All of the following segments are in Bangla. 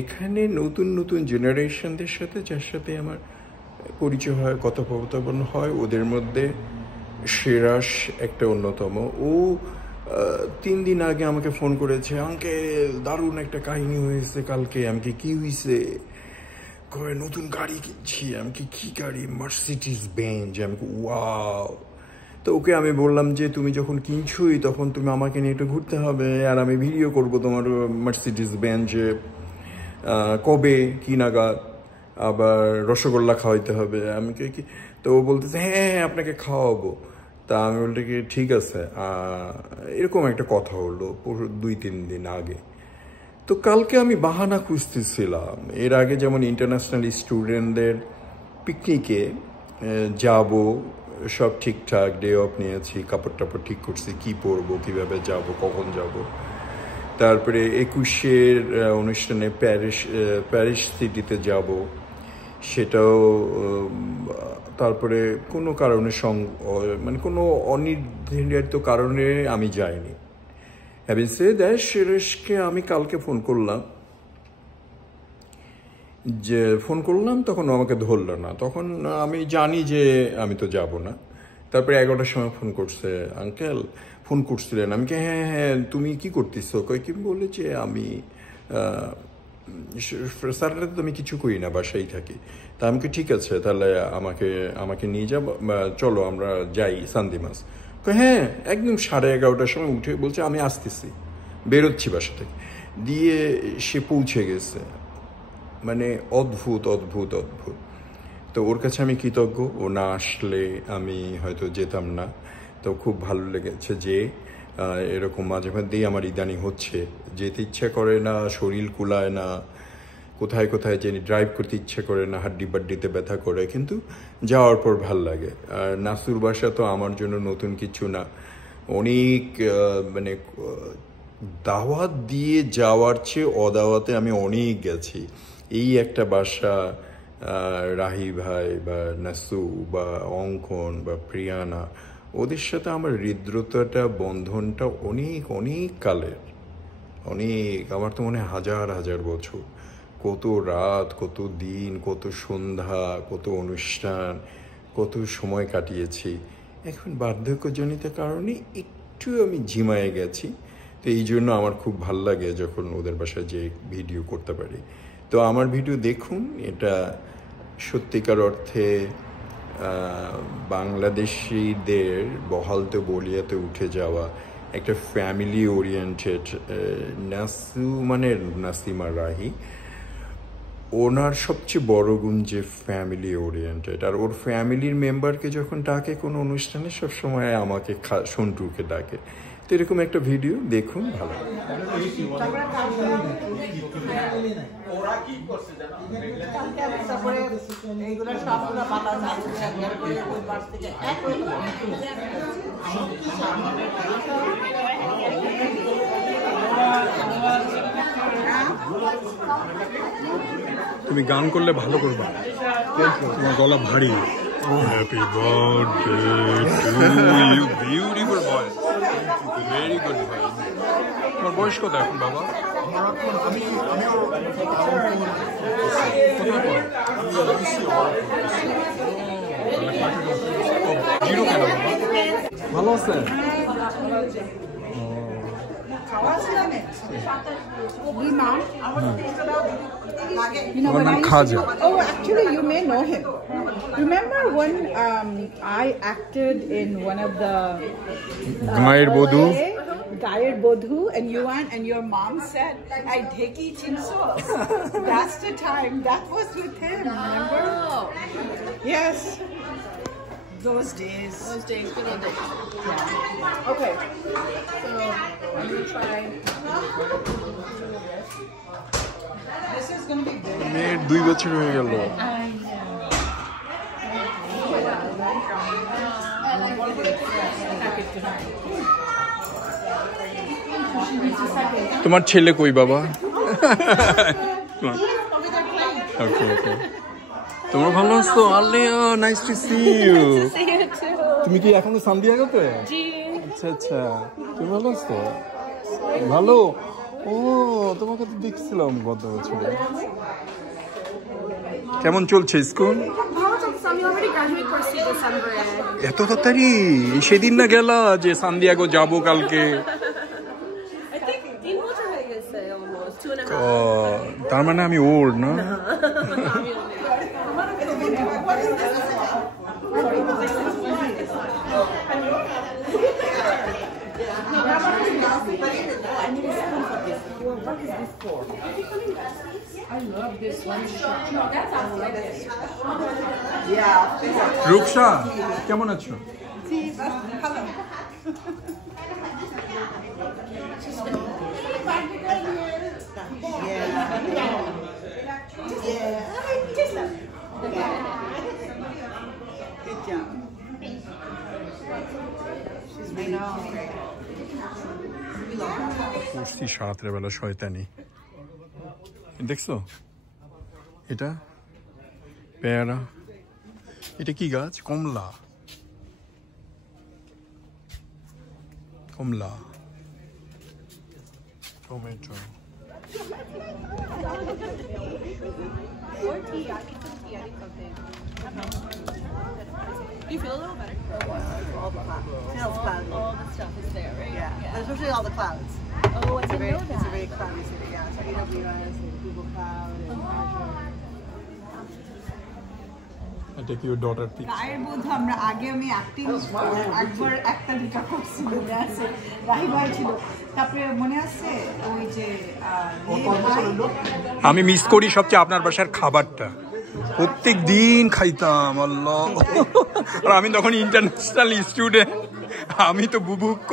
এখানে নতুন নতুন জেনারেশনদের সাথে যার সাথে আমার পরিচয় হয়, কথোপকথন হয়, ওদের মধ্যে সিরাজ একটা অন্যতম। ও 3 দিন আগে আমাকে ফোন করেছে, আঙ্কেল দারুণ একটা কাহিনী হয়েছে কালকে। আমাকে কি হয়েছে? কয় নতুন গাড়ি কিনছি। আমাকে কি গাড়ি? Mercedes Benz. আমাকে ওয়াও। তো ওকে আমি বললাম যে তুমি যখন কিনছোই তখন তুমি আমাকে নিয়ে একটু ঘুরতে হবে, আর আমি ভিডিও করবো তোমার মার্সিডিজ বেঞ্জে, কবে কি নাগাদ, আবার রসগোল্লা খাওয়াইতে হবে আমাকে কি। তো ও বলতেছে হ্যাঁ হ্যাঁ আপনাকে খাওয়াবো। তা আমি বলতে কি ঠিক আছে। এরকম একটা কথা হলো 2-3 দিন আগে। তো কালকে আমি বাহানা খুঁজতেছিলাম, এর আগে যেমন ইন্টারন্যাশনাল স্টুডেন্টদের পিকনিকে যাব, সব ঠিকঠাক, ডে অফ নিয়েছি, কাপড় টাপড় ঠিক করছি, কী পরবো, কীভাবে যাব, কখন যাব। তারপরে 21-এর অনুষ্ঠানে প্যারিস সিটিতে যাব, সেটাও। তারপরে কোনো কারণে মানে কোনো অনির্ধারিত কারণে আমি যাইনি। হ্যাভিং সেড দ্যাট, সিরাজকে আমি কালকে ফোন করলাম, তখন আমাকে ধরলো না। তখন আমি জানি যে আমি তো যাব না। তারপরে 11টার সময় ফোন করছে, আঙ্কেল ফোন করছিলেন। আমি কি হ্যাঁ হ্যাঁ তুমি কি করতেছো? কি বলে যে আমি স্যাটারডে তো আমি কিছু করি না, বাসায় থাকি। তা আমাকে ঠিক আছে তাহলে আমাকে নিয়ে যাব, চলো আমরা যাই সান্দিমাস। হ্যাঁ একদম 11:30টার সময় উঠে বলছে আমি আসতেছি, বেরোচ্ছি বাসা থেকে। দিয়ে সে পৌঁছে গেছে। মানে অদ্ভুত অদ্ভুত অদ্ভুত। তো ওর কাছে আমি কৃতজ্ঞ, ও না আসলে আমি হয়তো যেতাম না। তো খুব ভালো লেগেছে যে এরকম মাঝে মধ্যেই আমার ইদানিং হচ্ছে, যেতে ইচ্ছা করে না, শরীর কুলায় না, কোথায় কোথায় যে ড্রাইভ করতে ইচ্ছে করে না, হাড্ডি বাড্ডিতে ব্যথা করে, কিন্তু যাওয়ার পর ভাল লাগে। আর নাসুর বাসা তো আমার জন্য নতুন কিছু না। অনেক মানে দাওয়াত দিয়ে যাওয়ার চেয়ে অদাওয়াতে আমি অনেক গেছি। এই একটা বাসা, রাহি ভাই বা নাসু বা অঙ্কন বা প্রিয়ানা, ওদের সাথে আমার হৃদ্রতাটা, বন্ধনটা অনেক অনেক কালের, অনেক, আমার তো মনে হয় হাজার হাজার বছর। কত রাত, কত দিন, কত সন্ধ্যা, কত অনুষ্ঠান, কত সময় কাটিয়েছি। এখন বার্ধক্যজনিত কারণে একটু আমি ঝিমায়ে গেছি। তো এই জন্য আমার খুব ভাল লাগে যখন ওদের বাসায় যে ভিডিও করতে পারি। তো আমার ভিডিও দেখুন, এটা সত্যিকার অর্থে বাংলাদেশিদের বহালতে বলিয়াতে উঠে যাওয়া একটা ফ্যামিলি ওরিয়েন্টেড। নাসু মানে নাসিমা রাহি, ওনার সবচেয়ে বড় গুণ যে ফ্যামিলি ওরিয়েন্টেড। আর ওর ফ্যামিলির মেম্বারকে যখন ডাকে কোনো অনুষ্ঠানে, সবসময় আমাকে সন্টুকে ডাকে। তো এরকম একটা ভিডিও দেখুন, ভালো। তুমি গান করলে ভালো করবা, তোমার গলা ভারী। Happy birthday to you beautiful boy, very good boy. তোমার বয়স কত এখন বাবা? জিরো কেন বাবা? ভালো আছে? Oh, actually, you may know him. Remember when I acted in one of the Gayer Bodhu, and you went and your mom said, "I dheki chinso." That's the time. That was with him. Remember? Yes. Those days. Good old days. Yeah. Okay. So I'm gonna try. This is gonna be good. মেয়ের 2 বছর হয়ে গেল। তোমার ছেলে কই বাবা? ওকে ওকে, তোমরা ভালো আছো? Nice to see you. তুমি কি এখনো সান্দিয়াগোতে? জি। আচ্ছা আচ্ছা, তুমি ভালো আছো? ভালো। ও তোমাকে তো দেখছিলাম গত বছরে। কেমন চলছে স্কুল? এত তাড়াতাড়ি? সেদিন না গেলা যে সান্দিয়াগো যাবো কালকে। তার মানে আমি ওল্ড না? রূপসা কেমন আছো? করছি সারাতের বেলা শয়তানি, দেখছো? এটা পেয়ারা, এটা কি গাছ? কমলা, কমলা, tomato. You feel a little better? All the clouds. All the stuff is there, right? Yeah. Especially all the clouds. Oh, I didn't know that. It's a very cloudy city, yeah. So AWS and Google Cloud and Azure. I take your daughter picture. গায়ের বোধ আমরা আগে আমি অ্যাক্টিং একবার একটা দুটা করছি, মনে আছে? রাহি ভাই ছিল, তারপরে মনে আছে ওই যে আমি মিস করি সবচেয়ে আপনার বাসার খাবারটা। প্রত্যেক দিন খাইতাম, আল্লাহ। আর আমি তখন ইন্টারন্যাশনাল স্টুডেন্ট, আমি তো বুভুক্ষ।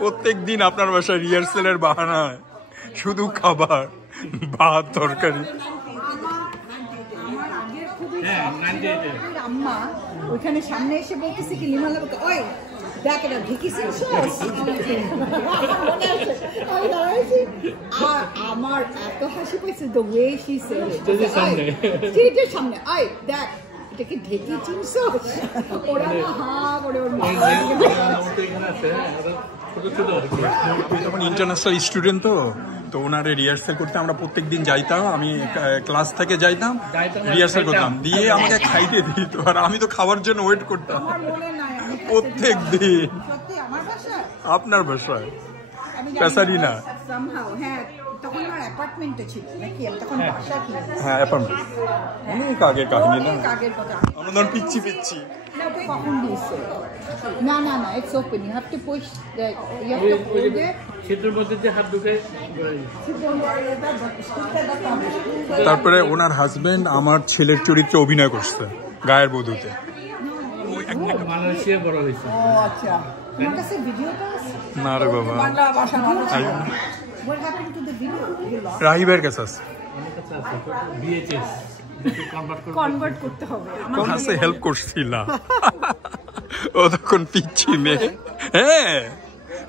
প্রত্যেক দিন আপনার বাসায় রিহার্সেলের বাহানায় শুধু খাবার, ভাত, তরকারি। আম্মা ওইখানে সামনে এসে বলতেছে কি লিমালা, ওই দেখ এটা ঢেকি চিনছ? আর আমার এত হাসি পাইছে দ্য ওয়ে শি সেড স্টেজের সামনে, আই দেখ এটাকে ঢেকি চিনছ? ওরা হা করে ওর তখন ইন্টারন্যাশনাল স্টুডেন্ট তো ওনারে রিহার্সেল করতে আমরা প্রত্যেক দিন যাইতাম। আমি ক্লাস থেকে যাইতাম, রিহার্সেল করতাম, দিয়ে আমাকে খাইতে দিত। আর আমি তো খাওয়ার জন্য ওয়েট করতাম প্রত্যেক দিন। আপনার বাসায় প্যাসারিনা? হ্যাঁ, তখন আমার অ্যাপার্টমেন্টে ছিল নাকি, আমি তখন বাসা কিনে। হ্যাঁ, অ্যাপার্টমেন্ট। অনেক আগের কাহিনী না? আগের কথা। আমরা ধর পিচ্ছি পিচ্ছি। কখন দিয়েছে? না না না, it's open, you have to push that, you have to pull it. ছিদ্রের মধ্যে দিয়ে হাত ঢুকে। তারপরে ওনার হাজবেন্ড আমার ছেলের চরিত্রে অভিনয় করছে গায়ের বধূতে। মালয়েশিয়া বড় হয়েছে। ও আচ্ছা, তোমার কাছে ভিডিওটা আছে? না রে বাবা, বাংলা ভাষা ভালো ছিল। What happened to the video? রাহিবের কাছে আছে। আমার কাছে আছে VHS, কনভার্ট করতে হবে। আমার কাছে হেল্প করছিল ও তখন পিচ্ছি মেয়ে। হ্যাঁ,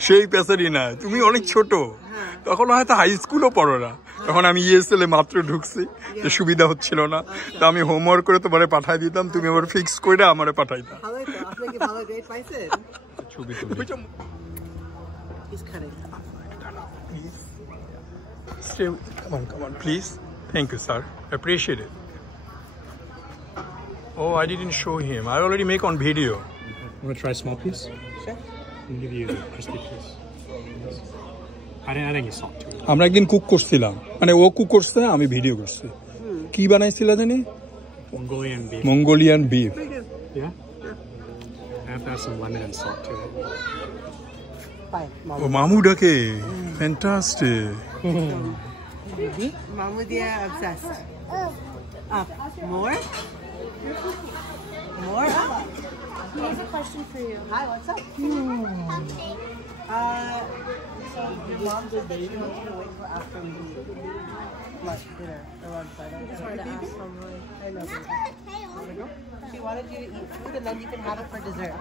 সেই পেছারি না, তুমি অনেক ছোট তখন, হয়তো হাই স্কুলও পড়ো না। তখন আমি ইএসএল মাত্র ঢুকছি, তো সুবিধা হচ্ছিল না, তো আমি হোমওয়ার্ক করে তোমারে পাঠাই দিতাম, তুমি আবার ফিক্স করে আমারে পাঠাইতাম। ছবি তুলি। Come on, please. Thank you, sir. Appreciate it. Oh, I didn't show him. I already make on video. Want to try a small piece? Sure. I'll give you a crispy piece. I didn't get salt to it. আমরা একদিন কুক করছিলাম, মানে ও কুক করছে, আমি ভিডিও করছি। কি বানাইছিল জানি? Mongolian beef. Mongolian beef. Yeah? I have to add some lemon and salt to it. ও মামু ডাকে, fantastic. Mahmoudia obsessed. Up. More? More? Up. Here's a question for you. Hi, what's up? So your mom did that. You want to wait for after lunch, dinner, or lunch. It's hard to ask someone. I know. She wanted you to eat food and then you can have it for dessert.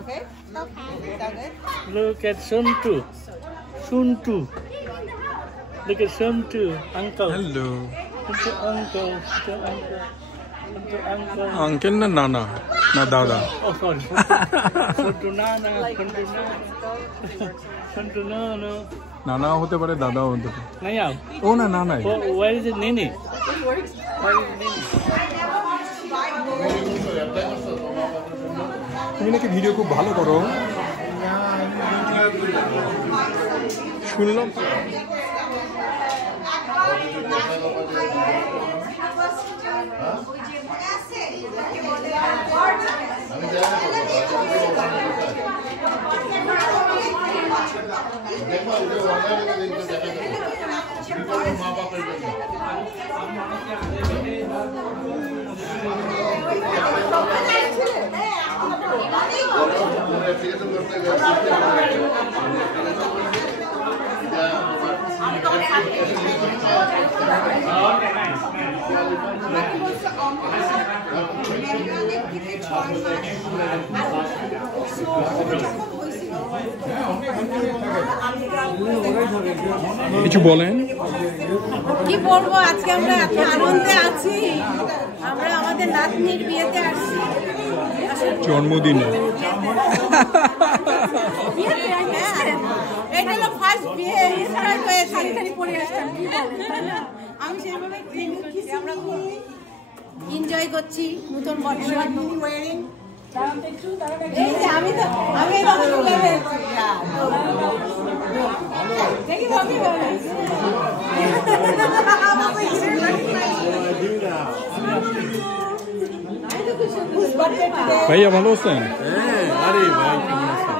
Okay? Okay. Is that good? Look at Shuntu. Shuntu. Look at Shuntu. Uncle. Hello Uncle. Uncle. Uncle. Uncle. Uncle না নানা? না দাদা? Oh, sorry. Fontunana. Fontunana. নানা হতে পারে, দাদাও হতে পারে। Naya. ও না, না নাই। Where is it, Nene? তুমি নাকি ভিডিও খুব ভালো করো শুনলাম। কিছু বলেন। কি বলবো, আজকে আমরা এত আনন্দে আছি। আমরা আমাদের নাতনির বিয়েতে আসছি, জন্মদিনে। এটা হলো ফার্স্ট বিয়ে, স্টার্ট হয়ে শাড়ি পরে আসতাম। আমি সেইভাবে আমরা এনজয় করছি নতুন বর্ষ। এই যে আমি ভাইয়া ভালো আছেন? আরে ভাই কেমন আছেন?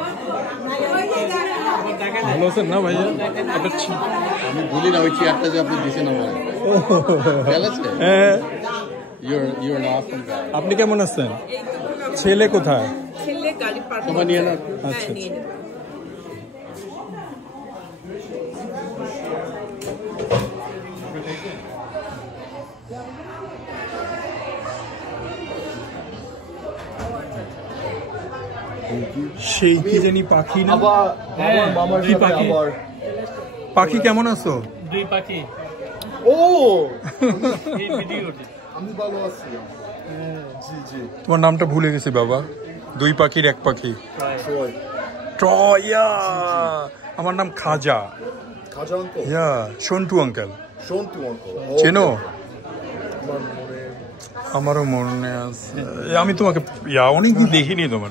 ভালো আছেন না ভাইয়া? আমি ভুলি না ওই চেয়ারটা যে আপনি দিয়েছেন আমার। হ্যাঁ। আপনি আপনি কেমন আছেন? ছেলে কোথায়? ছেলে গাড়ি পার্ক সবাই নিয়ে না। আচ্ছা সেই কি জানি পাখি না? কি পাখি? পাখি কেমন আছো? দুই পাখি। ও এই ভিডিওতে আমি ভালো আছি। জি জি। তোমার নামটা ভুলে গেছি বাবা। দুই পাখির এক পাখি। ট্রয়। ট্রয়া। আমার নাম খাজা। খাজা আঙ্কেল? ইয়া, সন্টু আঙ্কেল। সন্টু আঙ্কেল চেনো? আমারও মনে আছে। আমি তোমাকে অনেকদিন দেখিনি তোমার।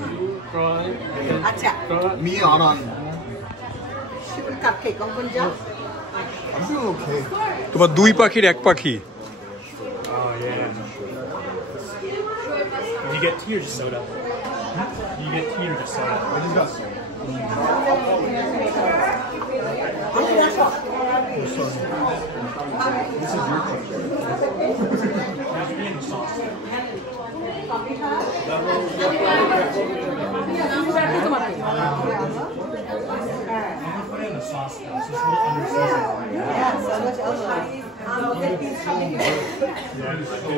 আচ্ছা মি আনান। কাপকেক কোন যা I'm doing okay. তোমার দুই পাখির এক পাখি। Oh yeah. You get tea or just soda? You get tea or just soda? I just got some. This is your question. Sauce though, so it's a little under seasoned.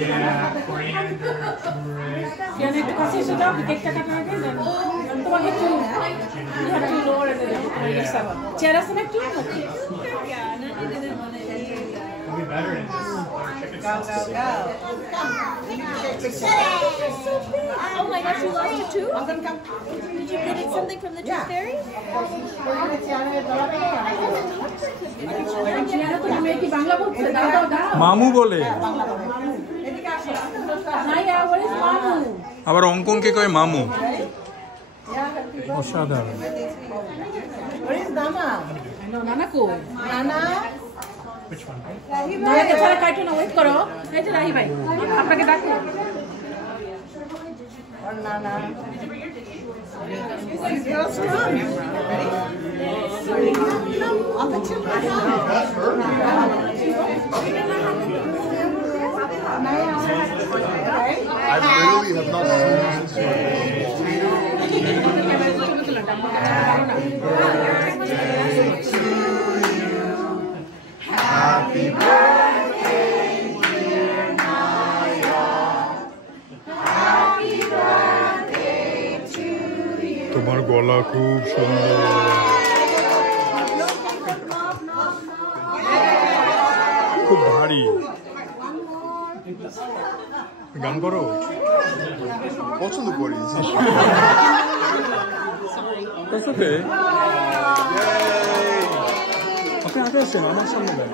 Yeah, coriander, It'll be better in this. Oh my gosh, you lost it too? Did you get something from the Tooth Fairy? মামু বলে। আবার অঙ্কনকে কয় মামু। অসাধারণ। Which one? ওয়েট করো, এই যে রাহি ভাই আপনাকে ডাকো। I literally have not seen this since Happy birthday, dear Naya. Happy birthday to you. তোমার গলা খুব সুন্দর। খুব ভারী। গান করো পছন্দ করি That's okay. আপনি আগে আসেন আমার সামনে দেন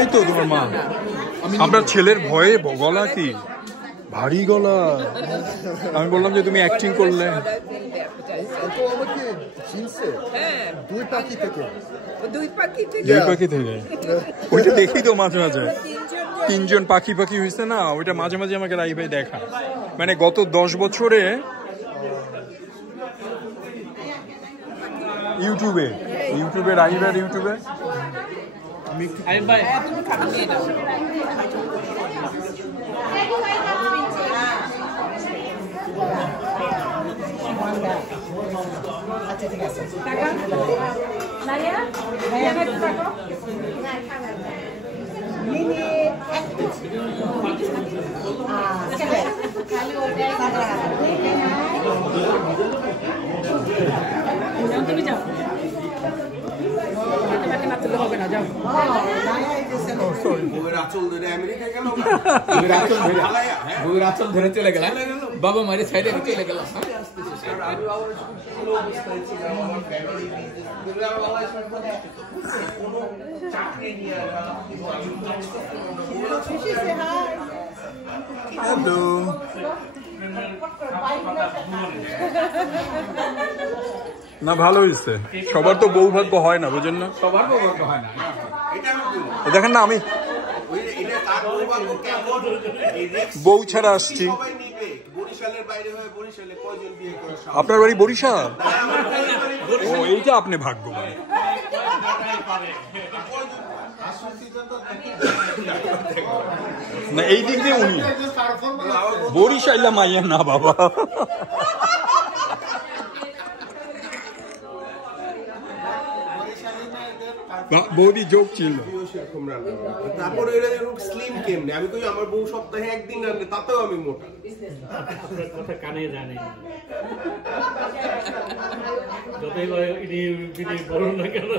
এই তো তোমার মা আপনার ছেলের ভয়ে গলা কি ভারী গলা আমি বললাম যে তুমি অ্যাক্টিং করলে আমাকে চিনছে দুই পাখি থেকে ওইটা দেখি তো মাঝে মাঝে তিনজন পাখি পাখি হয়েছে না ওইটা মাঝে মাঝে আমাকে রাই ভাই দেখা মানে গত 10 বছরে ইউটিউবে রাই ভাই ইউটিউবে তুমি যাও হবে না যাও আচল ধরে চলে গেলাম বাবা মারি সাইডে চলে গেলাম না ভালো হয়েছে সবার তো বৌভাগ্য হয় না বুঝেন না সবার বৌভাগ্য হয় না দেখেন না আমি বউ ছাড়া আসছি আপনার বাড়ি বরিশাল ও এইটা আপনি ভাগ্যবান না এই দিক দিয়ে উনি বরিশাইলা মাইয়া না বাবা বৌদি যোগ ছিল তারপর স্লিম কেমনে আমি কই আমার বউ সপ্তাহে একদিন রান্নে তাতেও আমি মোটা কথা কানে জানি যতই বিধি বলুন না কেন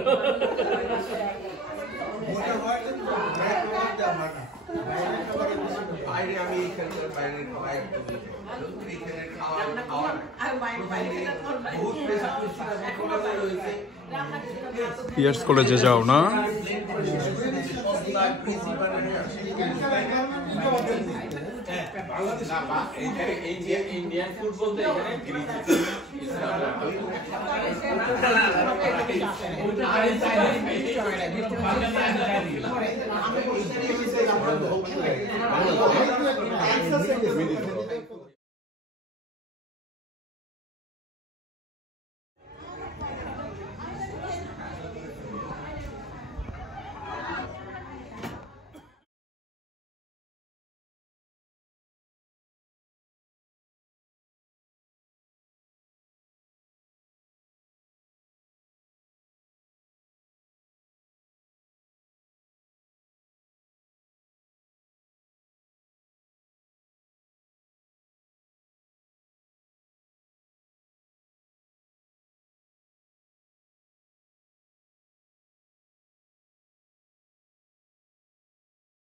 বাইরে আমি এখানকার বাইরে খাওয়াই পিয়ার্স কলেজে যাও না ইন্ডিয়ান ফুড বলতে এখানে